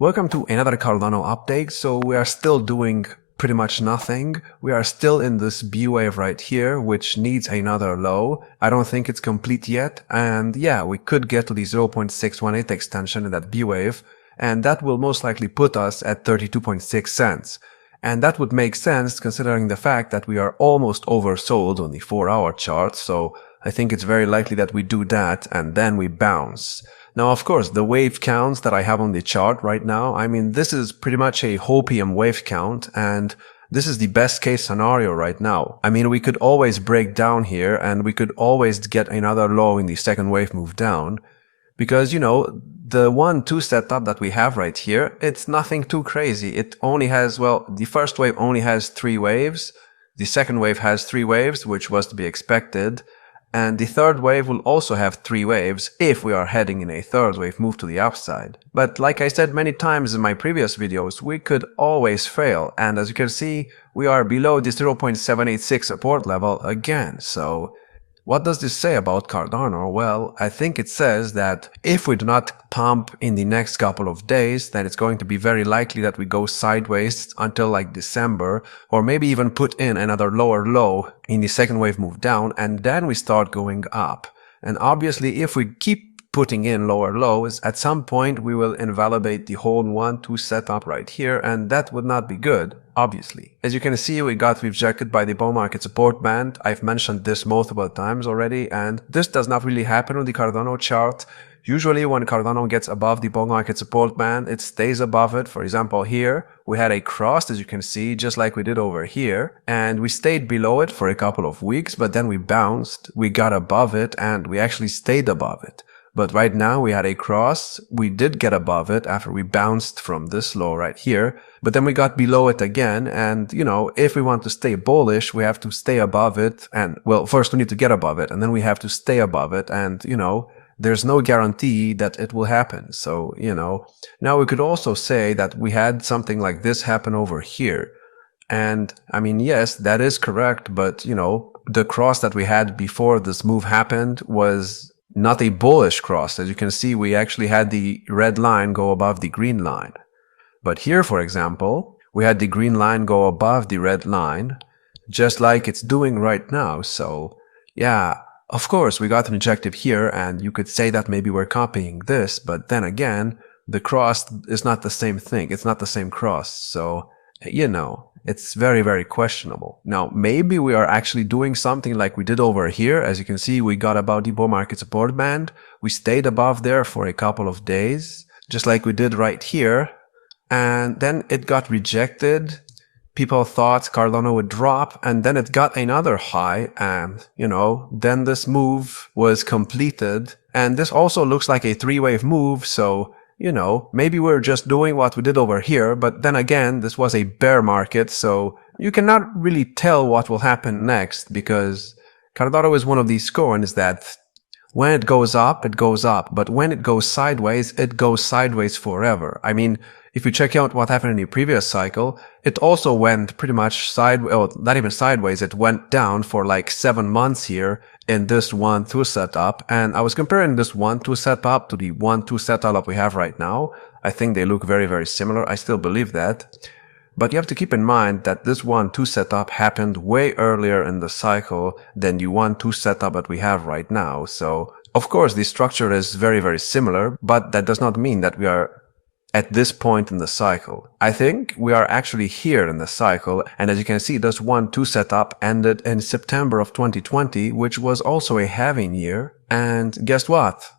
Welcome to another Cardano update. So we are still doing pretty much nothing. We are still in this B wave right here, which needs another low. I don't think it's complete yet. And yeah, we could get to the 0.618 extension in that B wave, and that will most likely put us at 32.6 cents. And that would make sense considering the fact that we are almost oversold on the 4-hour chart. So I think it's very likely that we do that and then we bounce. Now, of course, the wave counts that I have on the chart right now, I mean, this is pretty much a hopium wave count, and this is the best case scenario right now. I mean, we could always break down here, and we could always get another low in the second wave move down, because, you know, the 1-2 setup that we have right here, it's nothing too crazy. It only has, well, the first wave only has 3 waves, the second wave has 3 waves, which was to be expected, and the third wave will also have 3 waves if we are heading in a third wave move to the upside. But like I said many times in my previous videos, we could always fail, and as you can see, we are below the 0.786 support level again. So what does this say about Cardano? Well, I think it says that if we do not pump in the next couple of days, then it's going to be very likely that we go sideways until like December, or maybe even put in another lower low in the second wave move down, and then we start going up. And obviously, if we keep putting in lower lows, at some point we will invalidate the whole 1-2 setup right here, and that would not be good, obviously. As you can see, we got rejected by the bull market support band. I've mentioned this multiple times already, and this does not really happen on the Cardano chart. Usually when Cardano gets above the bull market support band, it stays above it. For example, here we had a cross, as you can see, just like we did over here, and we stayed below it for a couple of weeks, but then we bounced, we got above it, and we actually stayed above it. But right now we had a cross, we did get above it after we bounced from this low right here, but then we got below it again, and you know, if we want to stay bullish, we have to stay above it, and well, first we need to get above it, and then we have to stay above it, and you know, there's no guarantee that it will happen. So, you know, now we could also say that we had something like this happen over here. And I mean, yes, that is correct, but you know, the cross that we had before this move happened was not a bullish cross. As you can see, we actually had the red line go above the green line. But here, for example, we had the green line go above the red line, just like it's doing right now. So yeah, of course, we got rejected here, and you could say that maybe we're copying this, but then again, the cross is not the same thing. It's not the same cross. So, you know, it's very, very questionable. Now, maybe we are actually doing something like we did over here. As you can see, we got above the bull market support band. We stayed above there for a couple of days, just like we did right here. And then it got rejected. People thought Cardano would drop, and then it got another high, and, you know, then this move was completed. And this also looks like a 3-wave move, so you know, maybe we're just doing what we did over here, but then again, this was a bear market, so you cannot really tell what will happen next, because Cardano is one of these coins that when it goes up, but when it goes sideways forever. I mean, if you check out what happened in the previous cycle, it also went pretty much sideways, well, not even sideways, it went down for like 7 months here in this 1-2 setup, and I was comparing this 1-2 setup to the 1-2 setup we have right now. I think they look very, very similar. I still believe that. But you have to keep in mind that this 1-2 setup happened way earlier in the cycle than the 1-2 setup that we have right now. So, of course, the structure is very, very similar, but that does not mean that we are at this point in the cycle. I think we are actually here in the cycle, and as you can see, this 1-2 setup ended in September of 2020, which was also a halving year. And guess what?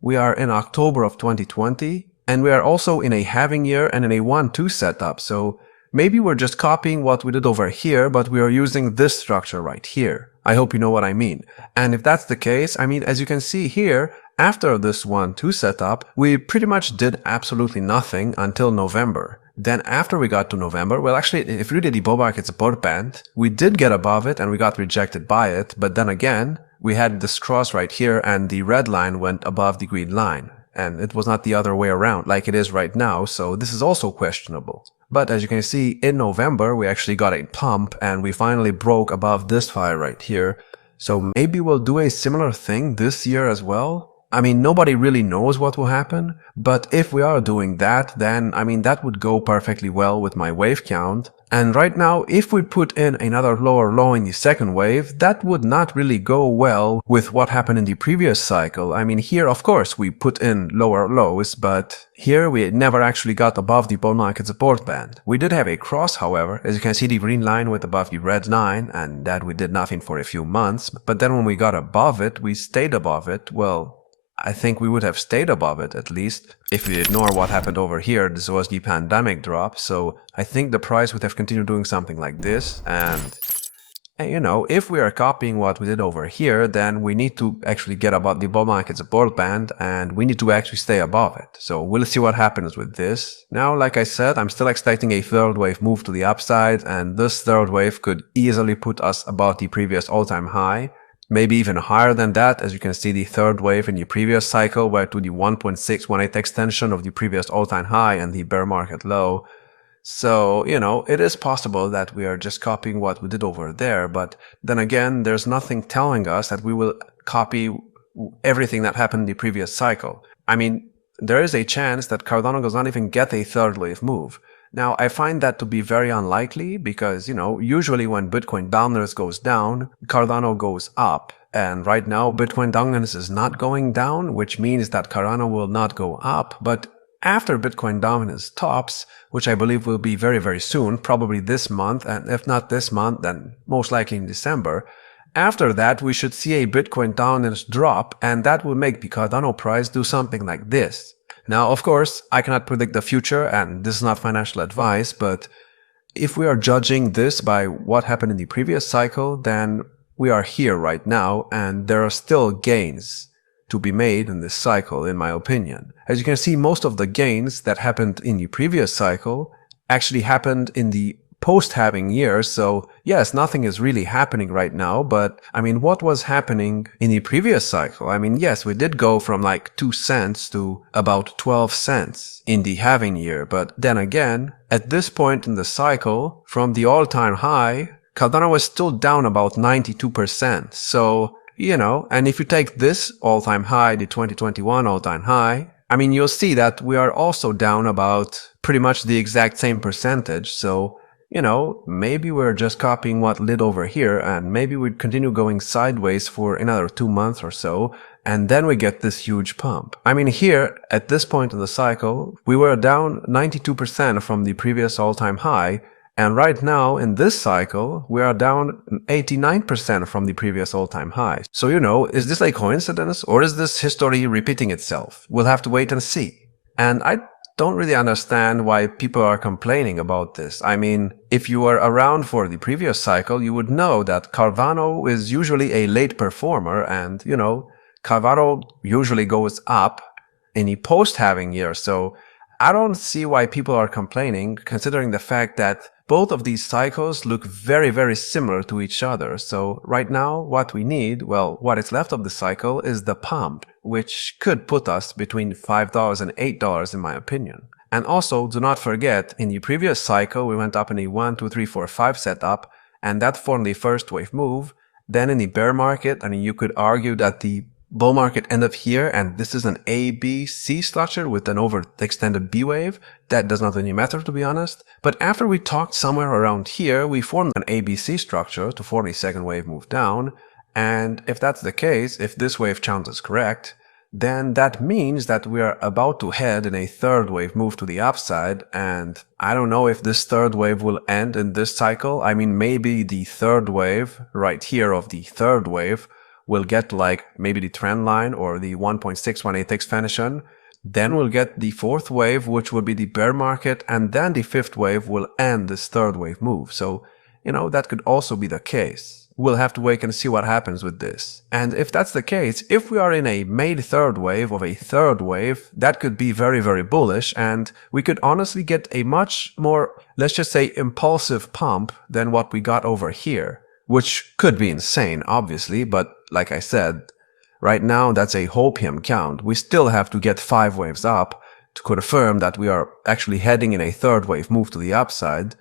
We are in October of 2020, and we are also in a halving year and in a 1-2 setup. So maybe we're just copying what we did over here, but we are using this structure right here. I hope you know what I mean. And if that's the case, I mean, as you can see here, after this 1-2 setup, we pretty much did absolutely nothing until November. Then after we got to November, well, actually, if you did the bull market support band, we did get above it and we got rejected by it. But then again, we had this cross right here and the red line went above the green line. And it was not the other way around like it is right now. So this is also questionable. But as you can see, in November, we actually got a pump and we finally broke above this fire right here. So maybe we'll do a similar thing this year as well. I mean, nobody really knows what will happen, but if we are doing that, then, I mean, that would go perfectly well with my wave count. And right now, if we put in another lower low in the second wave, that would not really go well with what happened in the previous cycle. I mean, here, of course, we put in lower lows, but here we never actually got above the bull market support band. We did have a cross, however, as you can see the green line went above the red line, and that we did nothing for a few months, but then when we got above it, we stayed above it. Well, I think we would have stayed above it, at least. If we ignore what happened over here, this was the pandemic drop, so I think the price would have continued doing something like this, and you know, if we are copying what we did over here, then we need to actually get above the bull market support band, and we need to actually stay above it. So we'll see what happens with this. Now, like I said, I'm still expecting a third wave move to the upside, and this third wave could easily put us above the previous all-time high. Maybe even higher than that, as you can see the third wave in the previous cycle were to the 1.618 extension of the previous all-time high and the bear market low. So, you know, it is possible that we are just copying what we did over there, but then again, there's nothing telling us that we will copy everything that happened in the previous cycle. I mean, there is a chance that Cardano does not even get a third wave move. Now, I find that to be very unlikely because, you know, usually when Bitcoin dominance goes down, Cardano goes up. And right now, Bitcoin dominance is not going down, which means that Cardano will not go up. But after Bitcoin dominance tops, which I believe will be very, very soon, probably this month, and if not this month, then most likely in December, after that, we should see a Bitcoin dominance drop, and that will make the Cardano price do something like this. Now, of course, I cannot predict the future, and this is not financial advice, but if we are judging this by what happened in the previous cycle, then we are here right now, and there are still gains to be made in this cycle, in my opinion. As you can see, most of the gains that happened in the previous cycle actually happened in the post-halving year, so yes, nothing is really happening right now, but I mean, what was happening in the previous cycle? I mean, yes, we did go from like 2 cents to about 12 cents in the halving year, but then again, at this point in the cycle, from the all-time high, Cardano was still down about 92%, so, you know, and if you take this all-time high, the 2021 all-time high, I mean, you'll see that we are also down about pretty much the exact same percentage, so you know, maybe we're just copying what lit over here, and maybe we'd continue going sideways for another 2 months or so, and then we get this huge pump. I mean, here, at this point in the cycle, we were down 92% from the previous all-time high, and right now, in this cycle, we are down 89% from the previous all-time high. So, you know, is this a coincidence, or is this history repeating itself? We'll have to wait and see. And I don't really understand why people are complaining about this. I mean, if you were around for the previous cycle, you would know that Cardano is usually a late performer, and, you know, Cardano usually goes up in the post-halving year, so I don't see why people are complaining, considering the fact that both of these cycles look very, very similar to each other. So right now, what we need, well, what is left of the cycle is the pump, which could put us between $5 and $8 in my opinion. And also, do not forget, in the previous cycle, we went up in a 1, 2, 3, 4, 5 setup, and that formed the first wave move. Then in the bear market, I mean, you could argue that the bull market ended here, and this is an A, B, C structure with an overextended B wave. That does not really matter, to be honest. But after we talked somewhere around here, we formed an ABC structure to form a second wave move down. And if that's the case, if this wave count is correct, then that means that we are about to head in a third wave move to the upside, and I don't know if this third wave will end in this cycle. I mean, maybe the third wave right here of the third wave will get like maybe the trend line or the 1.618 expansion. Then we'll get the fourth wave, which will be the bear market, and then the fifth wave will end this third wave move. So, you know, that could also be the case. We'll have to wait and see what happens with this. And if that's the case, if we are in a made third wave of a third wave, that could be very, very bullish, and we could honestly get a much more, let's just say, impulsive pump than what we got over here, which could be insane, obviously, but like I said, right now that's a hopium count. We still have to get 5 waves up to confirm that we are actually heading in a third wave move to the upside.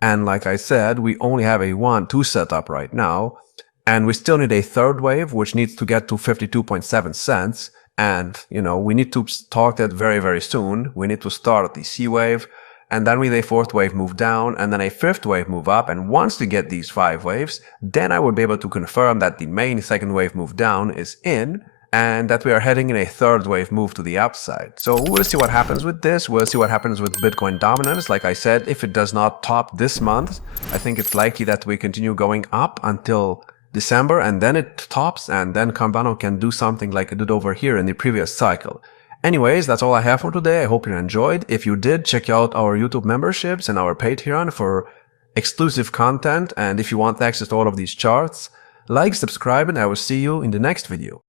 And like I said, we only have a 1-2 setup right now, and we still need a third wave, which needs to get to 52.7 cents. And, we need to start that very, very soon. We need to start at the C wave, and then with a fourth wave move down, and then a fifth wave move up. And once we get these 5 waves, then I would be able to confirm that the main second wave move down is in, and that we are heading in a third wave move to the upside. So we'll see what happens with this. We'll see what happens with Bitcoin dominance. Like I said, if it does not top this month, I think it's likely that we continue going up until December, and then it tops, and then Cardano can do something like it did over here in the previous cycle. Anyways, that's all I have for today. I hope you enjoyed. If you did, check out our YouTube memberships and our Patreon for exclusive content. And if you want access to all of these charts, like, subscribe, and I will see you in the next video.